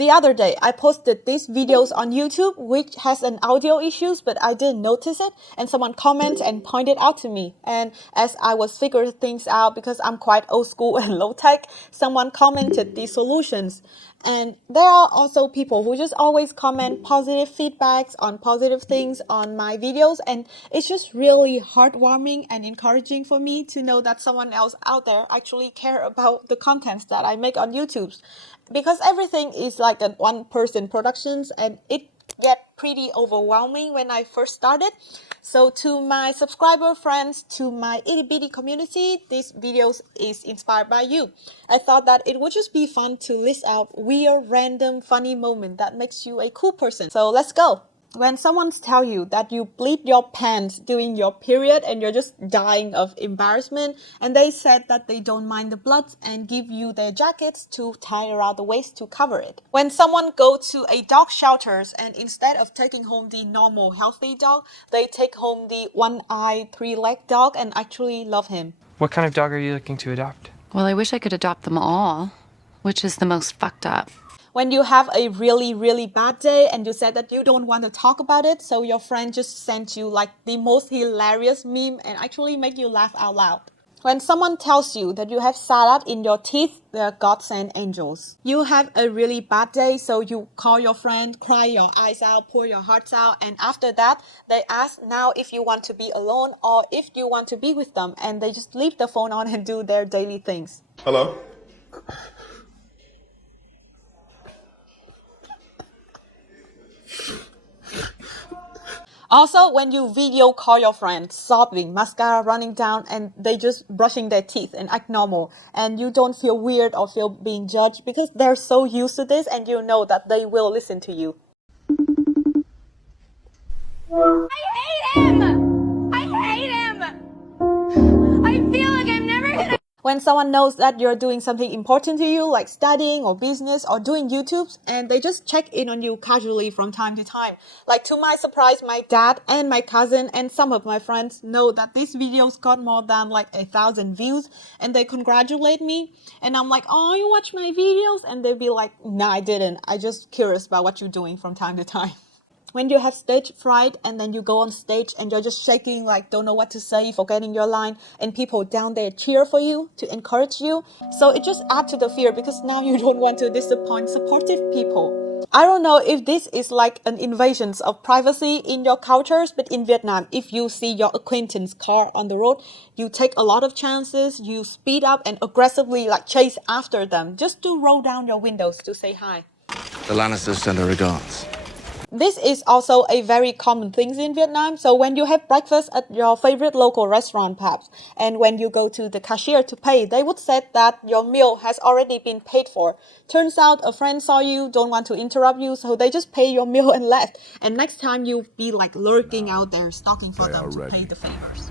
The other day, I posted these videos on YouTube, which has an audio issues, but I didn't notice it. And someone commented and pointed out to me. And as I was figuring things out, because I'm quite old school and low tech, someone commented the solutions. And there are also people who just always comment positive feedbacks on positive things on my videos. And it's just really heartwarming and encouraging for me to know that someone else out there actually care about the contents that I make on YouTube. Because everything is like a one-person productions and it get pretty overwhelming when I first started. So to my subscriber friends, to my itty bitty community, this video is inspired by you. I thought that it would just be fun to list out weird, random, funny moment that makes you a cool person. So let's go. When someone tells you that you bleed your pants during your period and you're just dying of embarrassment, and they said that they don't mind the blood and give you their jackets to tie around the waist to cover it. When someone go to a dog shelters and instead of taking home the normal healthy dog, they take home the one-eyed, three-legged dog and actually love him. What kind of dog are you looking to adopt? Well, I wish I could adopt them all, which is the most fucked up. When you have a really, really bad day and you said that you don't want to talk about it, so your friend just sent you like the most hilarious meme and actually make you laugh out loud. When someone tells you that you have salad in your teeth, they're God-sent angels. You have a really bad day, so you call your friend, cry your eyes out, pour your hearts out, and after that, they ask now if you want to be alone or if you want to be with them, and they just leave the phone on and do their daily things. Hello? Also, when you video call your friend, sobbing, mascara running down, and they just brushing their teeth and act normal, and you don't feel weird or feel being judged because they're so used to this and you know that they will listen to you. I hate him! I hate him! I feel like I'm never gonna... When someone knows that you're doing something important to you, like studying or business or doing YouTubes, and they just check in on you casually from time to time. Like to my surprise, my dad and my cousin and some of my friends know that these videos got more than like 1,000 views and they congratulate me. And I'm like, oh, you watch my videos? And they'll be like, nah, I didn't. I just curious about what you're doing from time to time. When you have stage fright and then you go on stage and you're just shaking like don't know what to say, forgetting your line, and people down there cheer for you to encourage you. So it just adds to the fear because now you don't want to disappoint supportive people. I don't know if this is like an invasion of privacy in your cultures, but in Vietnam, if you see your acquaintance car on the road, you take a lot of chances, you speed up and aggressively like chase after them just to roll down your windows to say hi. The Lannisters send her regards. This is also a very common thing in Vietnam. So when you have breakfast at your favorite local restaurant perhaps, and when you go to the cashier to pay, they would say that your meal has already been paid for. Turns out a friend saw you, don't want to interrupt you, so they just pay your meal and left. And next time you'll be like lurking out there, stalking for them to pay the favors.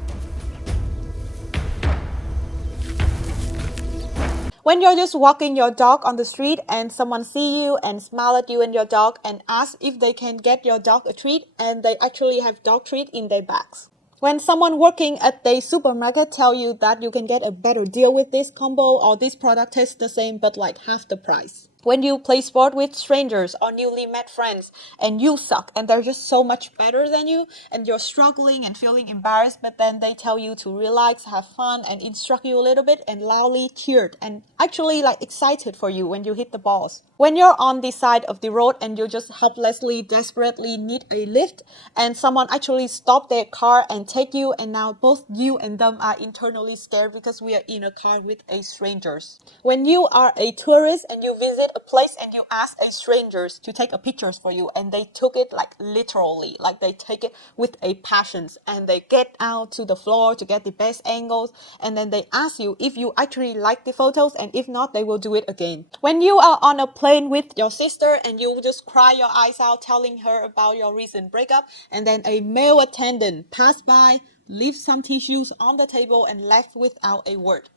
When you're just walking your dog on the street and someone see you and smile at you and your dog and ask if they can get your dog a treat, and they actually have dog treat in their bags. When someone working at the supermarket tell you that you can get a better deal with this combo or this product tastes the same but like half the price. When you play sport with strangers or newly met friends and you suck and they're just so much better than you and you're struggling and feeling embarrassed, but then they tell you to relax, have fun and instruct you a little bit and loudly cheered and actually like excited for you when you hit the balls. When you're on the side of the road and you just helplessly, desperately need a lift and someone actually stop their car and take you, and now both you and them are internally scared because we are in a car with a strangers. When you are a tourist and you visit a place and you ask a strangers to take a pictures for you and they took it like literally, like they take it with a passion and they get out to the floor to get the best angles and then they ask you if you actually like the photos, and if not they will do it again. When you are on a plane with your sister and you just cry your eyes out telling her about your recent breakup, and then a male attendant passed by, leave some tissues on the table and left without a word.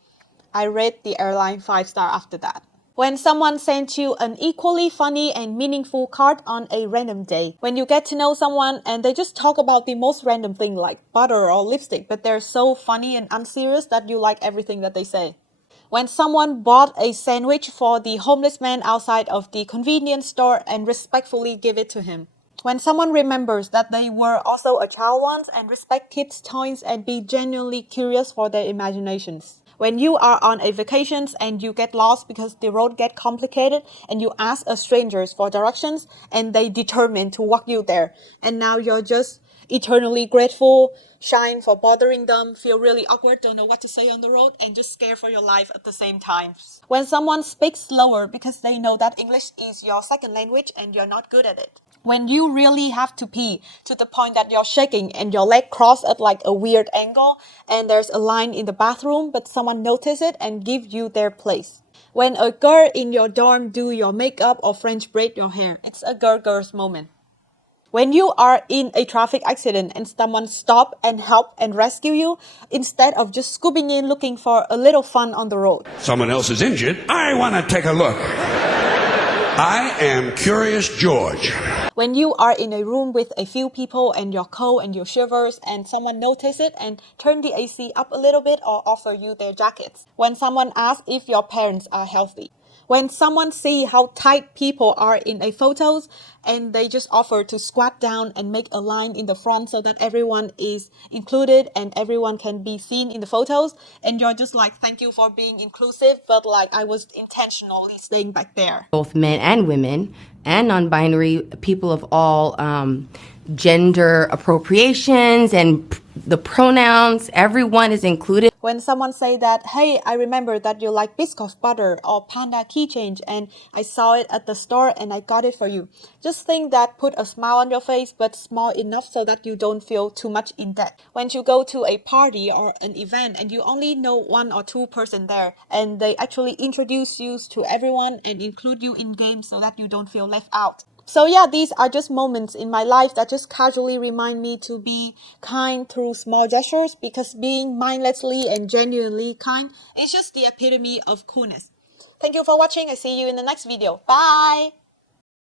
I rate the airline 5-star after that. When someone sends you an equally funny and meaningful card on a random day. When you get to know someone and they just talk about the most random thing like butter or lipstick, but they're so funny and unserious that you like everything that they say. When someone bought a sandwich for the homeless man outside of the convenience store and respectfully give it to him. When someone remembers that they were also a child once and respect kids' toys and be genuinely curious for their imaginations. When you are on a vacation and you get lost because the road get complicated and you ask a strangers for directions and they determine to walk you there. And now you're just eternally grateful, shy for bothering them, feel really awkward, don't know what to say on the road, and just scared for your life at the same time. When someone speaks slower because they know that English is your second language and you're not good at it. When you really have to pee to the point that you're shaking and your leg crossed at like a weird angle and there's a line in the bathroom but someone notices it and give you their place. When a girl in your dorm do your makeup or French braid your hair, it's a girl's moment. When you are in a traffic accident and someone stop and help and rescue you, instead of just scooping in looking for a little fun on the road. Someone else is injured. I want to take a look. I am Curious George. When you are in a room with a few people and you're cold and you shivers and someone notices it and turn the AC up a little bit or offer you their jackets. When someone asks if your parents are healthy. When someone see how tight people are in a photos and they just offer to squat down and make a line in the front so that everyone is included and everyone can be seen in the photos and you're just like, thank you for being inclusive, but like I was intentionally staying back there. Both men and women and non-binary people of all gender appropriations and the pronouns, everyone is included. When someone say that, hey, I remember that you like Biscoff butter or Panda keychain and I saw it at the store and I got it for you. Just think that put a smile on your face but small enough so that you don't feel too much in debt. When you go to a party or an event and you only know 1 or 2 person there and they actually introduce you to everyone and include you in games so that you don't feel left out. So yeah, these are just moments in my life that just casually remind me to be kind through small gestures because being mindlessly and genuinely kind is just the epitome of coolness. Thank you for watching. I see you in the next video. Bye!